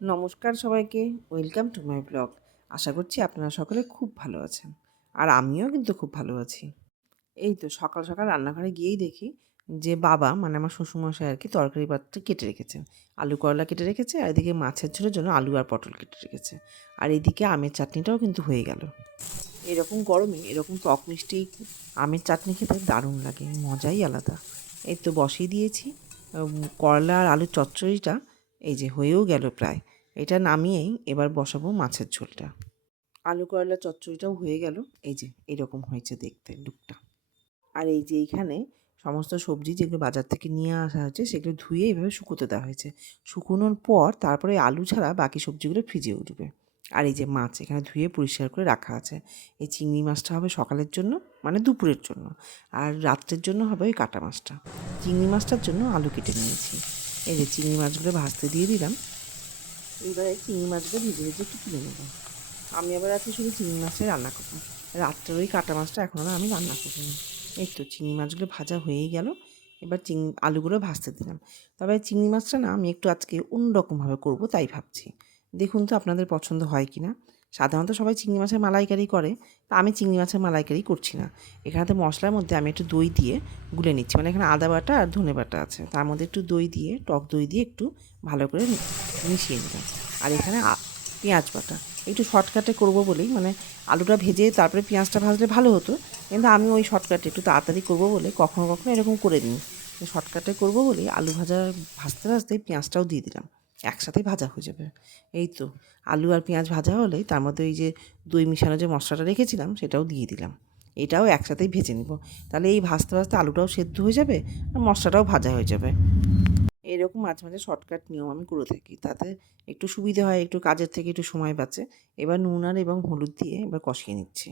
নমস্কার সবাইকে, welcome to my blog. আশা করছি আপনারা সকলে খুব ভালো আছেন। আর আমিও কিন্তু খুব ভালো আছি। এই তো সকাল সকাল রান্নাঘরে গিয়েই দেখি যে বাবা মানে আমার শ্বশুরমশাই আর কি তরকারি পাত্রটা কেটে রেখেছেন। আলু করলা কেটে রেখেছে, আর এদিকে মাছের ঝোলের জন্য আলু আর পটল কেটে রেখেছে। আর এদিকে আমের চাটনিটাও কিন্তু হয়ে গেল। এরকম গরমে এরকম টক মিষ্টি আমের চাটনি খেতে দারুণ লাগে, মজাই আলাদা। এই তো বসিয়ে দিয়েছি। করলা আর আলুর চচ্চড়িটা এই যে হয়েও গেল প্রায়। এটা নামিয়েই এবার বসাবো মাছের ঝোলটা। আলু করলা চচ্চড়িটাও হয়ে গেল। এই যে এরকম হয়েছে দেখতে লুকটা। আর এই যে এইখানে সমস্ত সবজি যেগুলো বাজার থেকে নিয়ে আসা হয়েছে সেগুলো ধুয়ে এইভাবে শুকোতে দেওয়া হয়েছে। শুকোনোর পর তারপরে আলু ছাড়া বাকি সবজিগুলো ফ্রিজে উঠবে। আর এই যে মাছ এখানে ধুয়ে পরিষ্কার করে রাখা আছে। এই চিংড়ি মাছটা হবে সকালের জন্য, মানে দুপুরের জন্য। আর রাত্রের জন্য হবে ওই কাটা মাছটা। চিংড়ি মাছটার জন্য আলু কেটে নিয়েছি। এই যে চিংড়ি মাছগুলো ভাজতে দিয়ে দিলাম। এইবারে চিংড়ি মাছগুলো ভেজে ভেজে একটু তুলে নেব। আমি আবার আজকে শুধু চিংড়ি মাছটাই রান্না করবো। রাত্রের ওই কাটা মাছটা এখন আর আমি রান্না করবো না। এই তো চিংড়ি মাছগুলো ভাজা হয়েই গেল। এবার আলুগুলো ভাজতে দিলাম। তবে চিংড়ি মাছটা না আমি একটু আজকে অন্যরকমভাবে করবো তাই ভাবছি। দেখুন তো আপনাদের পছন্দ হয় কি না। সাধারণত সবাই চিংড়ি মাছের মালাইকারি করে, তা আমি চিংড়ি মাছের মালাইকারি করছি না। এখানে মশলার মধ্যে আমি একটু দই দিয়ে গুলে নিচ্ছি, মানে এখানে আদা বাটা আর ধনে বাটা আছে, তার মধ্যে একটু দই দিয়ে, টক দই দিয়ে একটু ভালো করে মিশিয়ে নিলাম। আর এখানে পেঁয়াজ বাটা একটু শর্টকাটে করবো বলেই, মানে আলুটা ভেজে তারপরে পেঁয়াজটা ভাজলে ভালো হতো, কিন্তু আমি ওই শর্টকাটে একটু তাড়াতাড়ি করবো বলে কখনো কখনো এরকম করে নিই। শর্টকাটে করবো বলেই আলু ভাজতে ভাজতে পেঁয়াজটাও দিয়ে দিলাম, একসাথেই ভাজা হয়ে যাবে। এই তো আলু আর পেঁয়াজ ভাজা হলেই তার মধ্যে ওই যে দই মিশানো যে মশলাটা রেখেছিলাম সেটাও দিয়ে দিলাম। এটাও একসাথেই ভেজে নিব। তাহলে এই ভাজতে ভাজতে আলুটাও সেদ্ধ হয়ে যাবে আর মশলাটাও ভাজা হয়ে যাবে। এরকম মাঝে মাঝে শর্টকাট নিয়ম আমি করে থাকি, তাতে একটু সুবিধে হয়, একটু কাজের থেকে একটু সময় বাঁচে। এবার নুন আর এবং হলুদ দিয়ে এবার কষিয়ে নিচ্ছি।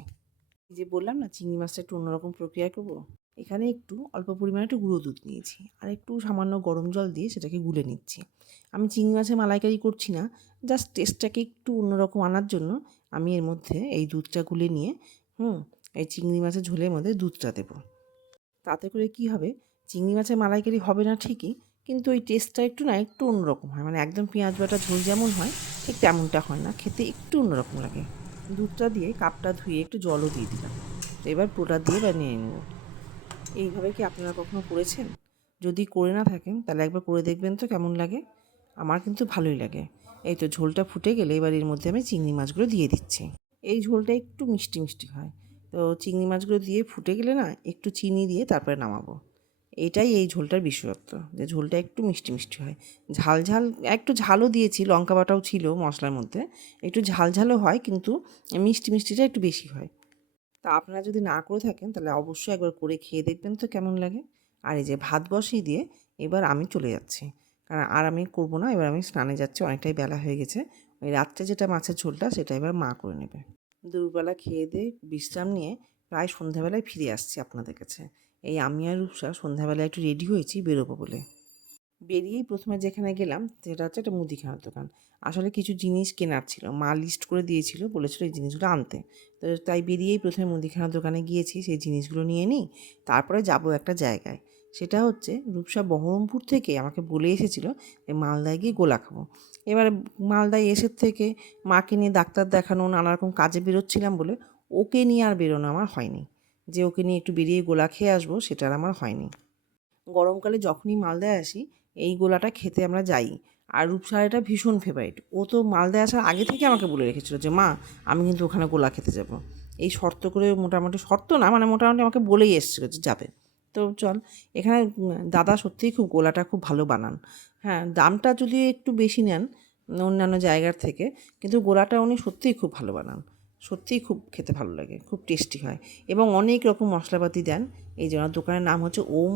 এই যে বললাম না চিংড়ি মাছটা একটু অন্যরকম প্রক্রিয়া করবো। এখানে একটু অল্প পরিমাণে একটু গুঁড়ো দুধ নিয়েছি আর একটু সামান্য গরম জল দিয়ে সেটাকে গুলে নিচ্ছি। আমি চিংড়ি মাছের মালাইকারি করছি না, জাস্ট টেস্টটাকে একটু অন্যরকম আনার জন্য আমি এর মধ্যে এই দুধটা গুলে নিয়ে এই চিংড়ি মাছের ঝোলের মধ্যে দুধটা দেবো। তাতে করে কি হবে, চিংড়ি মাছের মালাইকারি হবে না ঠিকই, কিন্তু ওই টেস্টটা একটু অন্যরকম হয়, মানে একদম পেঁয়াজ বাটা ঝোল যেমন হয় ঠিক তেমনটা হয় না, খেতে একটু অন্যরকম লাগে। দুধটা দিয়ে কাপটা ধুয়ে একটু জলও দিয়ে দিলাম। তো এবার পুরোটা দিয়ে বানিয়ে নেব। এইভাবে কি আপনারা কখনো করেছেন? যদি করে না থাকেন তাহলে একবার করে দেখবেন তো কেমন লাগে। আমার কিন্তু ভালোই লাগে। এই তো ঝোলটা ফুটে গেলে এবার এর মধ্যে আমি চিংড়ি মাছগুলো দিয়ে দিচ্ছি। এই ঝোলটা একটু মিষ্টি মিষ্টি হয়। তো চিংড়ি মাছগুলো দিয়ে ফুটে গেলে না একটু চিনি দিয়ে তারপরে নামাবো। এটাই এই ঝোলটার বিশেষত্ব, যে ঝোলটা একটু মিষ্টি মিষ্টি হয়। ঝাল ঝাল, একটু ঝালও দিয়েছি, লঙ্কা বাটাও ছিল মশলার মধ্যে। একটু ঝাল ঝালও হয়, কিন্তু মিষ্টি মিষ্টিটা একটু বেশি হয়। তা আপনারা যদি না করে থাকেন তাহলে অবশ্যই একবার করে খেয়ে দেখবেন তো কেমন লাগে। আর এই যে ভাত বসিয়ে দিয়ে এবার আমি চলে যাচ্ছি, কারণ আর আমি করবো না, এবার আমি স্নানে যাচ্ছি, অনেকটাই বেলা হয়ে গেছে। ওই রাত্রে যেটা মাছের ঝোলটা সেটা এবার মা করে নেবে। দুপুরবেলা খেয়ে দিয়ে বিশ্রাম নিয়ে প্রায় সন্ধ্যাবেলায় ফিরে আসছি আপনাদের কাছে। এই আমি আর রূপসা সন্ধ্যাবেলায় একটু রেডি হয়েছি বেরোবো বলে। বেরিয়েই প্রথমে যেখানে গেলাম সেটা হচ্ছে একটা মুদিখানার দোকান। আসলে কিছু জিনিস কেনার ছিল, মা লিস্ট করে দিয়েছিল, বলেছিল এই জিনিসগুলো আনতে। তো তাই বেরিয়েই প্রথমে মুদিখানার দোকানে গিয়েছি, সেই জিনিসগুলো নিয়ে নিই। তারপরে যাব একটা জায়গায়, সেটা হচ্ছে রূপসা বহরমপুর থেকে আমাকে বলে এসেছিল যে মালদায় গিয়ে গোলা খাবো। এবারে মালদায় এসে থেকে মাকে নিয়ে ডাক্তার দেখানো নানা রকম কাজে বেরোচ্ছিলাম বলে ওকে নিয়ে আর বেরোনো আমার হয়নি। যে ওকে নিয়ে একটু বেরিয়ে গোলা খেয়ে আসবো সেটা আর আমার হয়নি। গরমকালে যখনই মালদায় আসি এই গোলাটা খেতে আমরা যাই। আর রূপসার এটা ভীষণ ফেভারিট। ও তো মালদায় আসার আগে থেকে আমাকে বলে রেখেছিল যে মা আমি কিন্তু ওখানে গোলা খেতে যাব। এই শর্ত করে, মোটামুটি শর্ত না, মানে মোটামুটি আমাকে বলেই এসেছিলো যে যাবে। তো চল, এখানে দাদা সত্যিই খুব গোলাটা খুব ভালো বানান। হ্যাঁ, দামটা যদি একটু বেশি নেন অন্যান্য জায়গার থেকে, কিন্তু গোলাটা উনি সত্যিই খুব ভালো বানান। সত্যিই খুব খেতে ভালো লাগে, খুব টেস্টি হয় এবং অনেক রকম মশলাপাতি দেন। এই জন্য দোকানের নাম হচ্ছে ওম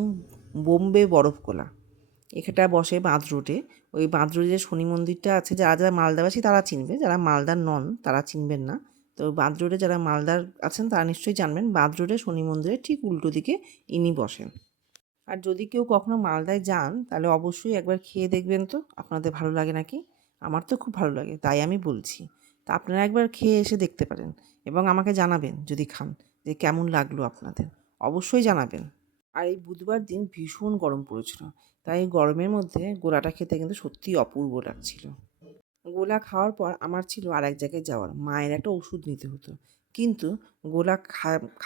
বোম্বে বরফ গোলা। এখানটা বসে বাঁধ রোডে। ওই বাঁধ রোডে যে শনি মন্দিরটা আছে, যারা যারা মালদাবাসী তারা চিনবে, যারা মালদার নন তারা চিনবেন না। তো বাঁধ রোডে যারা মালদার আছেন তারা নিশ্চয়ই জানবেন, বাঁধ রোডে শনি মন্দিরের ঠিক উল্টো দিকে ইনি বসেন। আর যদি কেউ কখনো মালদায় যান তাহলে অবশ্যই একবার খেয়ে দেখবেন তো আপনাদের ভালো লাগে নাকি। আমার তো খুব ভালো লাগে, তাই আমি বলছি। তা আপনারা একবার খেয়ে এসে দেখতে পারেন এবং আমাকে জানাবেন যদি খান যে কেমন লাগলো আপনাদের। অবশ্যই জানাবেন। আর এই বুধবার দিন ভীষণ গরম পড়েছিল, তাই এই গরমের মধ্যে গোলাটা খেতে কিন্তু সত্যিই অপূর্ব লাগছিল। গোলা খাওয়ার পর আমার ছিল আর এক জায়গায় যাওয়ার, মায়ের একটা ওষুধ নিতে হতো। কিন্তু গোলা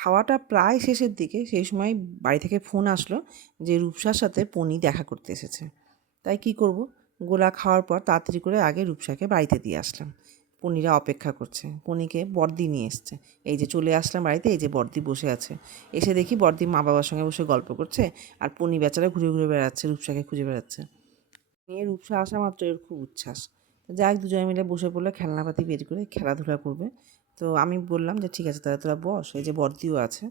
খাওয়াটা প্রায় শেষের দিকে, সেই সময় বাড়ি থেকে ফোন আসলো যে রূপসার সাথে পনি দেখা করতে এসেছে। তাই কি করব, গোলা খাওয়ার পর তাড়াতাড়ি করে আগে রূপসাকে বাড়িতে দিয়ে আসলাম। পনিরা অপেক্ষা করছে, পনিকে বড়দি নিয়ে এসছে। এই যে চলে আসলাম বাড়িতে, এই যে বড়দি বসে আছে। এসে দেখি বড়দি মা বাবার সঙ্গে বসে গল্প করছে, আর পনি বেচারা ঘুরে ঘুরে বেড়াচ্ছে, রূপসাকে খুঁজে বেড়াচ্ছে। মেয়ে রূপসা আসা মাত্র এর খুব উচ্ছ্বাস। তো যাই হোক, দুজনে মিলে বসে পড়লে খেলনাপাতি বের করে খেলাধুলা করবে। তো আমি বললাম যে ঠিক আছে তাহলে তোরা বস, এই যে বড়দিও আছে।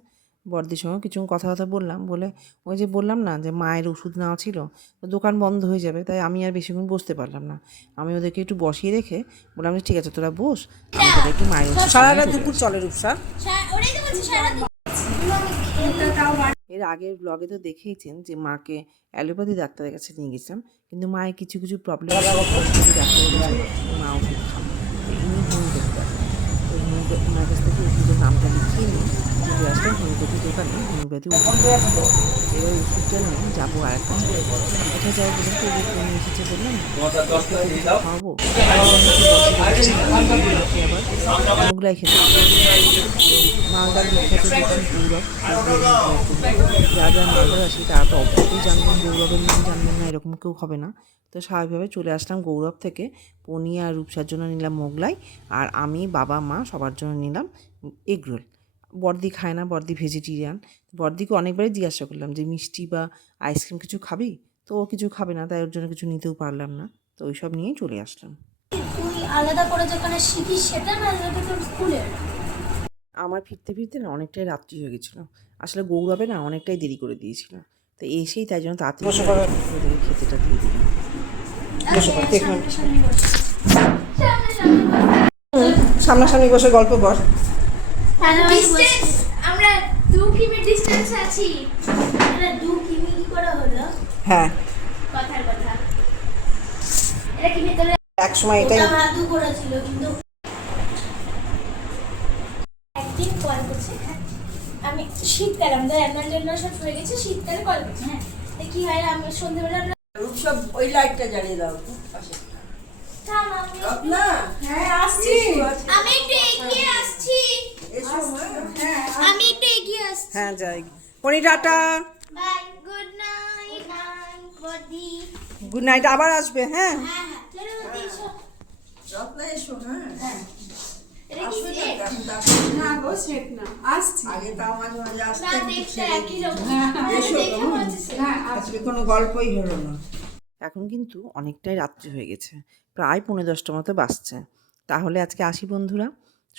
বড়দির সঙ্গে কিছু কথা বললাম, বলে ওই যে বললাম না যে মায়ের ওষুধ নেওয়া ছিল, তো দোকান বন্ধ হয়ে যাবে, তাই আমি আর বেশিক্ষণ বসতে পারলাম না। আমি ওদেরকে একটু বসিয়ে রেখে বললাম যে ঠিক আছে তোরা বস, আমি তোদের একটু মায়ের ওষুধ সারাটা দুপুর চলে রূপসা। এর আগের ব্লগে তো দেখেইছেন যে মাকে অ্যালোপ্যাথি ডাক্তারের কাছে নিয়ে গেছিলাম, কিন্তু মায়ের কিছু কিছু প্রবলেম ডাক্তারের কাছে মা ওষুধ খান, ইনি হোমিওপ্যাথি ডাক্তার। তো ওনার কাছ থেকে ওষুধের নামটা লিখিয়ে নিয়ে চলে আসলাম হোমিওপ্যাথি দোকানে, হোমিওপ্যাথি ওষুধ। এবার ওষুধটা নিয়ে যাবো আর একটা কোথায় যাবো বলুন তো, যে ফোন এসেছে বললাম খাওয়াবো, আবার ওগুলাই খেতে মালদার বিখ্যাত দোকান গৌরব। যা যা মালদার আসি তারা তো অবশ্যই জানবেন, গৌরবের নাম জানবেন না এরকম কেউ হবে না। তো স্বাভাবিকভাবে চলে আসলাম গৌরব থেকে। পনি আর রূপসার জন্য নিলাম মোগলাই, আর আমি বাবা মা সবার জন্য নিলাম এগরোল। বড়দি খায় না, বড়দি ভেজিটেরিয়ান। বড়দিকে অনেকবারই জিজ্ঞাসা করলাম যে মিষ্টি বা আইসক্রিম কিছু খাবি, তো ও কিছু খাবে না, তাই ওর জন্য কিছু নিতেও পারলাম না। তো ওই সব নিয়েই চলে আসলাম। তুই আলাদা করে যেখানে শিখিস সেটা না, যেটা তোর স্কুলের। আমার ফিরতে ফিরতে না অনেকটাই রাত্রি হয়ে গেছিলো। আসলে গৌরবে না অনেকটাই দেরি করে দিয়েছিল, তো এসেই তাই জন্য তাড়াতাড়ি ওদেরকে খেতেটা দিয়ে দিলাম। সামনাসামনি বসে গল্প কর। আমরা 2 কিমি ডিসটেন্স আছি। এটা 2 কিমি কি করে হলো? হ্যাঁ, কথার কথা। এটা কি ভিতরে এক সময় এটাই হাতু করেছিল, কিন্তু একদিন কল করছে। আমি শীতকালে আমাদের অ্যানুয়াল জেনারেশন হয়ে গেছে, শীতকালে কল করছে। হ্যাঁ, তো কি হয়, আমি সন্ধ্যাবেলা সব ওই লাইটটা জ্বালিয়ে দাও পাশে। না হ্যাঁ আসছি, আমি একটু এগিয়ে আসছি। আমি একটু এগিয়ে আসছি। হ্যাঁ যাই। পনি tata, bye, good night. Buddy good night, আবার আসবে। হ্যাঁ হ্যাঁ হ্যাঁ, চলো বডি এসো। যত্ন এসো। হ্যাঁ এটা কি আসবে সেট? না গো সেট না, আসছি। আগে তাও মাঝে মাঝে না, আসতে দেখতে একই রকম। এসো দেখে কেমন? মনে হচ্ছে হ্যাঁ আজকে কোনো গল্পই হলো না। এখন কিন্তু অনেকটাই রাত্রি হয়ে গেছে, প্রায় 10:45 মতো বাজছে। তাহলে আজকে আসি বন্ধুরা,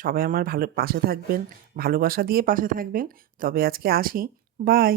সবাই আমার ভালো পাশে থাকবেন, ভালোবাসা দিয়ে পাশে থাকবেন। তবে আজকে আসি, বাই।